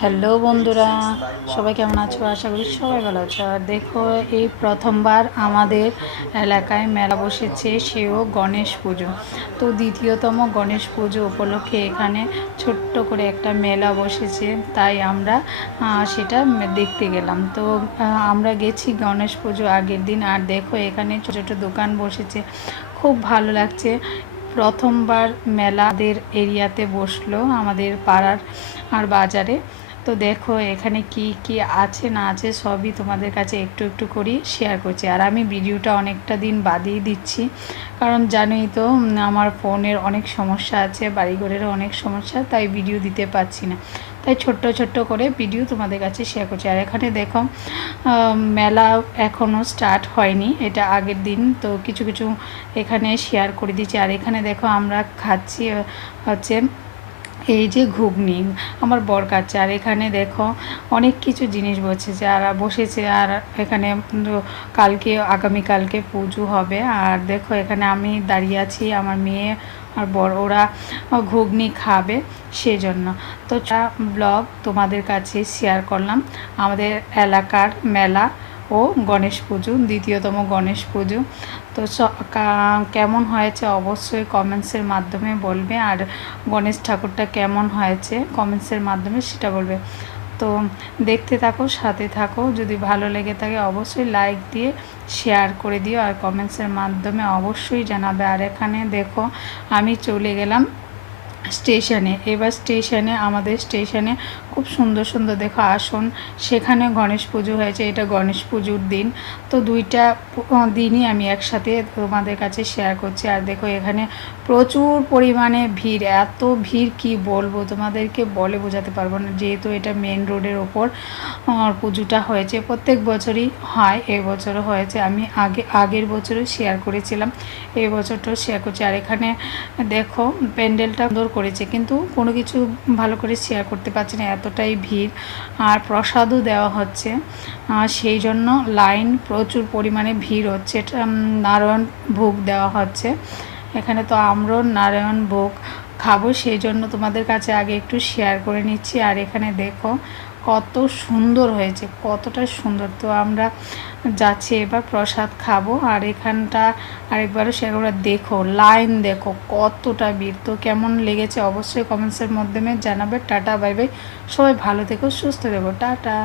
Hello বন্ধুরা, সবাই কেমন আছো? আশা করি সবাই ভালো আছো। আর দেখো, এই প্রথমবার আমাদের এলাকায় মেলা বসেছে, সেও গণেশ পুজো। তো দ্বিতীয়তম গণেশ পুজো উপলক্ষে এখানে ছোট্ট করে একটা মেলা বসেছে, তাই আমরা সেটা দেখতে গেলাম। তো আমরা গেছি গণেশ পুজো আগের দিন, আর দেখো, এখানে ছোটো ছোটো দোকান বসেছে। খুব ভালো লাগছে। প্রথমবার মেলাদের এরিয়াতে বসল আমাদের পাড়ার আর বাজারে। তো দেখো, এখানে কি কি আছে, না আছে সবই তোমাদের কাছে একটু একটু করি শেয়ার করছি। আর আমি ভিডিওটা অনেকটা দিন বাদেই দিচ্ছি। কারণ জানোই তো আমার ফোনের অনেক সমস্যা আছে, বাড়িঘরেরও অনেক সমস্যা, তাই ভিডিও দিতে পারছি না। তাই ছোট্ট ছোট্ট করে ভিডিও তোমাদের কাছে শেয়ার করছি। আর এখানে দেখো মেলা এখনও স্টার্ট হয়নি, এটা আগের দিন। তো কিছু কিছু এখানে শেয়ার করে দিচ্ছি। আর এখানে দেখো, আমরা খাচ্ছি হচ্ছে এই যে ঘুগনি আমার বর কাছে, আর এখানে দেখো অনেক কিছু জিনিস বসেছে আর বসেছে, আর এখানে কালকে আগামীকালকে পুজো হবে। আর দেখো এখানে আমি দাঁড়িয়ে আছি, আমার মেয়ে আর বড় ওরা ঘুগনি খাবে সেজন্য। তো ব্লগ তোমাদের কাছে শেয়ার করলাম। আমাদের এলাকার মেলা ও গণেশ পুজো, দ্বিতীয়তম গণেশ পুজো। তো কেমন হয়েছে অবশ্যই কমেন্টসের মাধ্যমে বলবে। আর গণেশ ঠাকুরটা কেমন হয়েছে কমেন্টসের মাধ্যমে সেটা বলবে। তো দেখতে থাকো, সাথে থাকো। যদি ভালো লেগে থাকে অবশ্যই লাইক দিয়ে শেয়ার করে দিও। আর কমেন্টসের মাধ্যমে অবশ্যই জানাবে। আর এখানে দেখো, আমি চলে গেলাম স্টেশনে, এবার স্টেশনে, আমাদের স্টেশনে খুব সুন্দর সুন্দর দেখো, আসন। সেখানে গণেশ পুজো হয়েছে, এটা গণেশ পুজোর দিন। তো দুইটা দিনই আমি একসাথে তোমাদের কাছে শেয়ার করছি। আর দেখো, এখানে প্রচুর পরিমাণে ভিড়, এত ভিড় কি বলব? তোমাদেরকে বলে বোঝাতে পারব না, যেহেতু এটা মেন রোডের ওপর পুজোটা হয়েছে। প্রত্যেক বছরই হয়, এবছরও হয়েছে। আমি আগে, আগের বছরও শেয়ার করেছিলাম এই বছরটাও শেয়ার করছি। আর এখানে দেখো, প্যান্ডেলটা সুন্দর করেছে, কিন্তু কোনো কিছু ভালো করে শেয়ার করতে পারছি না, এতটাই ভিড়। আর প্রসাদও দেওয়া হচ্ছে। সেই জন্য লাইন প্রচুর পরিমাণে ভিড় হচ্ছে। এটা নারায়ণ ভোগ দেওয়া হচ্ছে। এখানে তো আমরাও নারায়ণ ভোগ খাব, সেই জন্য তোমাদের কাছে আগে একটু শেয়ার করে নিচ্ছি। আর এখানে দেখো কত সুন্দর হয়েছে, কতটা সুন্দর। তো আমরা যাচ্ছি এবার প্রসাদ খাব, আর এখানটা আরেকবারও করে দেখো লাইন দেখো, কতটা বীর তো কেমন লেগেছে অবশ্যই কমেন্টসের মাধ্যমে জানাবে। টাটা বাই বাই সবাই ভালো থেকো, সুস্থ থেকো। টাটা।